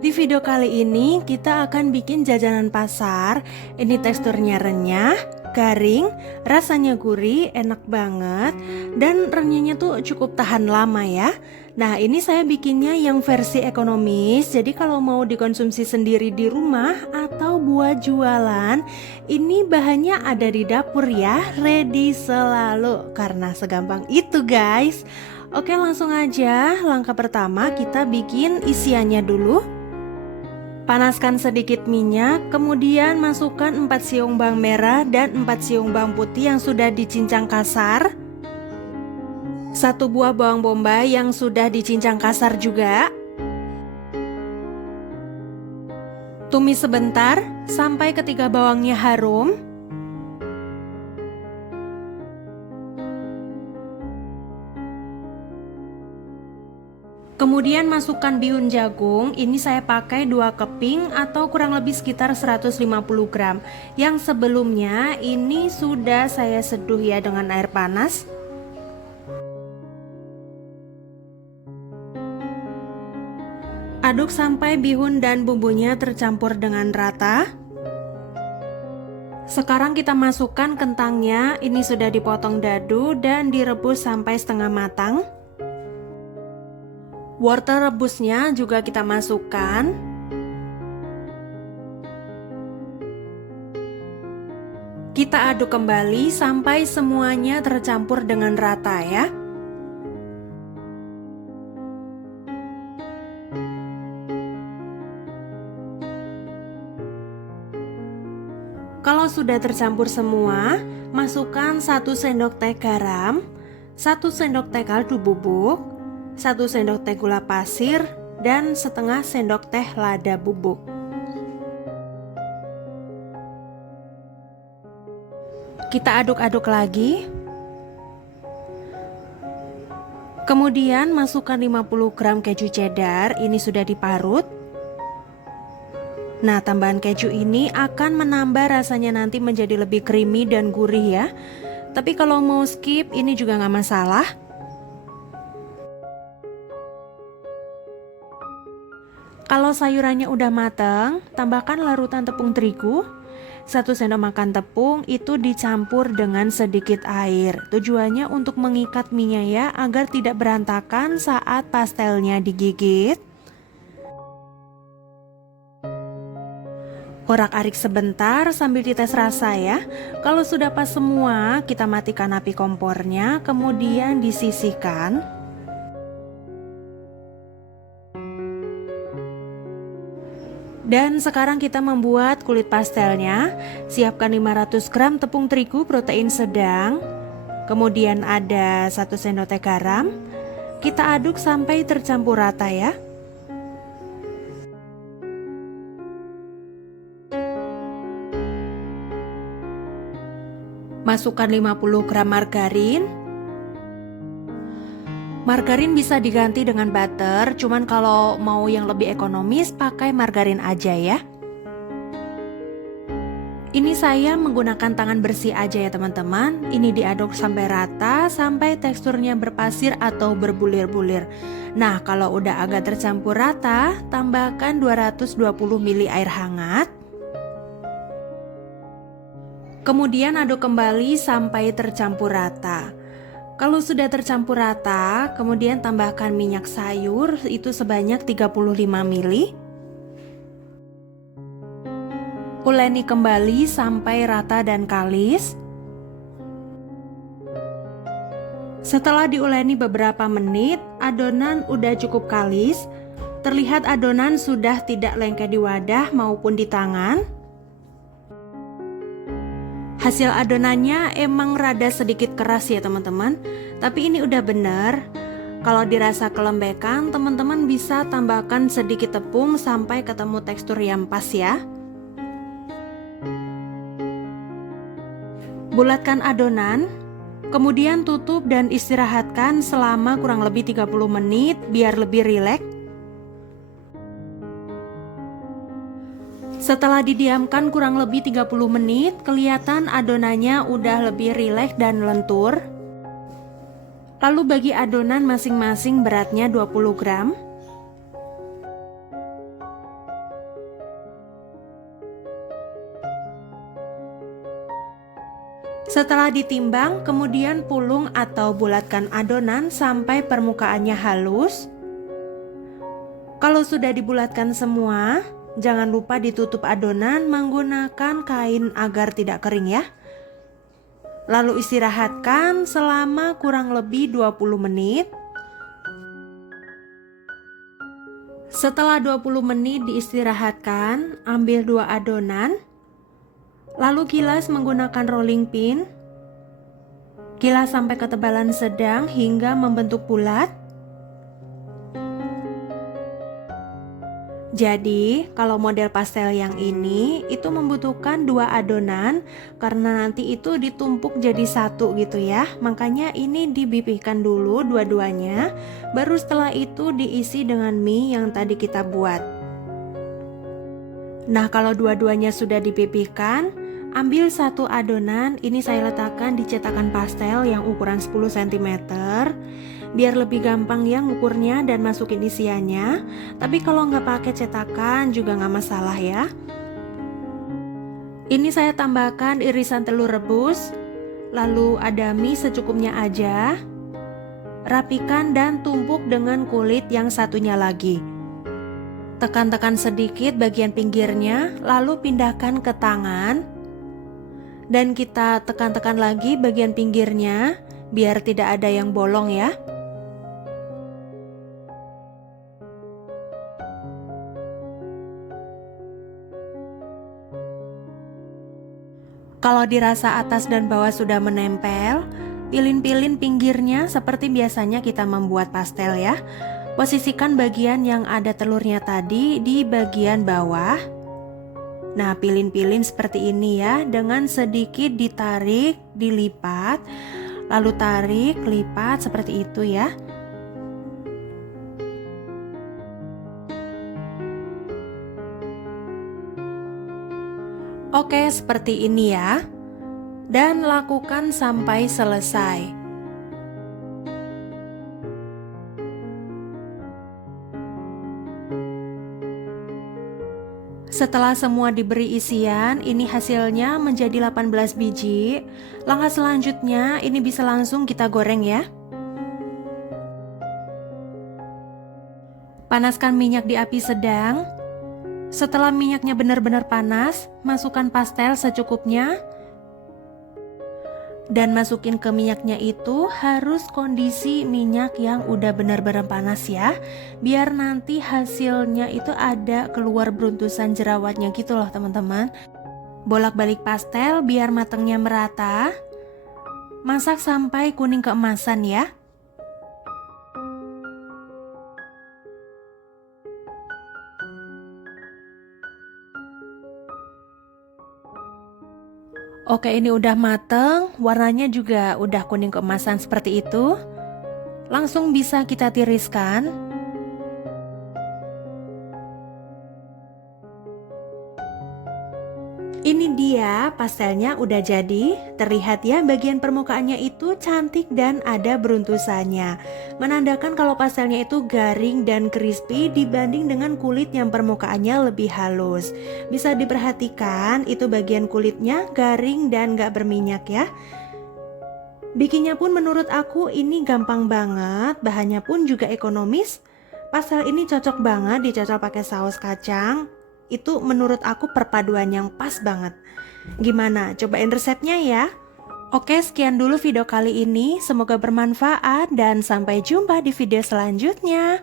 Di video kali ini kita akan bikin jajanan pasar. Ini teksturnya renyah, garing, rasanya gurih, enak banget, dan renyahnya tuh cukup tahan lama ya. Nah, ini saya bikinnya yang versi ekonomis. Jadi kalau mau dikonsumsi sendiri di rumah atau buat jualan, ini bahannya ada di dapur ya, ready selalu. Karena segampang itu guys. Oke, langsung aja. Langkah pertama kita bikin isiannya dulu. Panaskan sedikit minyak, kemudian masukkan 4 siung bawang merah dan 4 siung bawang putih yang sudah dicincang kasar. 1 buah bawang bombay yang sudah dicincang kasar juga. Tumis sebentar sampai ketiga bawangnya harum. Kemudian masukkan bihun jagung, ini saya pakai 2 keping atau kurang lebih sekitar 150 gram. Yang sebelumnya ini sudah saya seduh ya dengan air panas. Aduk sampai bihun dan bumbunya tercampur dengan rata. Sekarang kita masukkan kentangnya, ini sudah dipotong dadu dan direbus sampai setengah matang. Wortel rebusnya juga kita masukkan. Kita aduk kembali sampai semuanya tercampur dengan rata ya. Kalau sudah tercampur semua, masukkan 1 sendok teh garam, 1 sendok teh kaldu bubuk, 1 sendok teh gula pasir, dan setengah sendok teh lada bubuk. Kita aduk-aduk lagi. Kemudian masukkan 50 gram keju cheddar, ini sudah diparut. Nah, tambahan keju ini akan menambah rasanya nanti menjadi lebih creamy dan gurih ya. Tapi kalau mau skip, ini juga nggak masalah. Kalau sayurannya udah matang, tambahkan larutan tepung terigu. 1 sendok makan tepung itu dicampur dengan sedikit air. Tujuannya untuk mengikat mie-nya ya, agar tidak berantakan saat pastelnya digigit. Orak-arik sebentar sambil dites rasa ya. Kalau sudah pas semua, kita matikan api kompornya, kemudian disisihkan. Dan sekarang kita membuat kulit pastelnya. Siapkan 500 gram tepung terigu protein sedang. Kemudian ada 1 sendok teh garam. Kita aduk sampai tercampur rata ya. Masukkan 50 gram margarin. Margarin bisa diganti dengan butter, cuman kalau mau yang lebih ekonomis pakai margarin aja ya. Ini saya menggunakan tangan bersih aja ya teman-teman. Ini diaduk sampai rata, sampai teksturnya berpasir atau berbulir-bulir. Nah, kalau udah agak tercampur rata, tambahkan 220 ml air hangat. Kemudian aduk kembali sampai tercampur rata. Kalau sudah tercampur rata, kemudian tambahkan minyak sayur itu sebanyak 35 ml. Uleni kembali sampai rata dan kalis. Setelah diuleni beberapa menit, adonan udah cukup kalis. Terlihat adonan sudah tidak lengket di wadah maupun di tangan. Hasil adonannya emang rada sedikit keras ya teman-teman, tapi ini udah bener. Kalau dirasa kelembekan, teman-teman bisa tambahkan sedikit tepung sampai ketemu tekstur yang pas ya. Bulatkan adonan, kemudian tutup dan istirahatkan selama kurang lebih 30 menit biar lebih rileks. Setelah didiamkan kurang lebih 30 menit, kelihatan adonannya udah lebih rileks dan lentur. Lalu bagi adonan masing-masing beratnya 20 gram. Setelah ditimbang, kemudian pulung atau bulatkan adonan sampai permukaannya halus. Kalau sudah dibulatkan semua, jangan lupa ditutup adonan menggunakan kain agar tidak kering ya. Lalu istirahatkan selama kurang lebih 20 menit. Setelah 20 menit diistirahatkan, ambil 2 adonan. Lalu gilas menggunakan rolling pin. Gilas sampai ketebalan sedang hingga membentuk bulat. Jadi, kalau model pastel yang ini itu membutuhkan 2 adonan karena nanti itu ditumpuk jadi satu gitu ya. Makanya ini dipipihkan dulu dua-duanya, baru setelah itu diisi dengan mie yang tadi kita buat. Nah, kalau dua-duanya sudah dipipihkan, ambil 1 adonan, ini saya letakkan di cetakan pastel yang ukuran 10 cm. Biar lebih gampang ya ngukurnya dan masukin isiannya. Tapi kalau nggak pakai cetakan juga nggak masalah ya. Ini saya tambahkan irisan telur rebus, lalu ada mie secukupnya aja. Rapikan dan tumpuk dengan kulit yang satunya lagi. Tekan-tekan sedikit bagian pinggirnya, lalu pindahkan ke tangan. Dan kita tekan-tekan lagi bagian pinggirnya, biar tidak ada yang bolong ya. Kalau dirasa atas dan bawah sudah menempel, pilin-pilin pinggirnya seperti biasanya kita membuat pastel ya. Posisikan bagian yang ada telurnya tadi di bagian bawah. Nah, pilin-pilin seperti ini ya, dengan sedikit ditarik, dilipat, lalu tarik, lipat seperti itu ya. Oke, seperti ini ya. Dan lakukan sampai selesai. Setelah semua diberi isian, ini hasilnya menjadi 18 biji. Langkah selanjutnya, ini bisa langsung kita goreng ya. Panaskan minyak di api sedang. Setelah minyaknya benar-benar panas, masukkan pastel secukupnya. Dan masukin ke minyaknya itu harus kondisi minyak yang udah benar-benar panas ya. Biar nanti hasilnya itu ada keluar beruntusan jerawatnya gitu loh teman-teman. Bolak-balik pastel biar matangnya merata. Masak sampai kuning keemasan ya. Oke, ini udah mateng, warnanya juga udah kuning keemasan seperti itu. Langsung bisa kita tiriskan. Ini dia pastelnya udah jadi. Terlihat ya bagian permukaannya itu cantik dan ada beruntusannya. Menandakan kalau pastelnya itu garing dan crispy dibanding dengan kulit yang permukaannya lebih halus. Bisa diperhatikan itu bagian kulitnya garing dan gak berminyak ya. Bikinnya pun menurut aku ini gampang banget, bahannya pun juga ekonomis. Pastel ini cocok banget dicocol pakai saus kacang. Itu menurut aku perpaduan yang pas banget. Gimana? Cobain resepnya ya. Oke, sekian dulu video kali ini. Semoga bermanfaat dan sampai jumpa di video selanjutnya.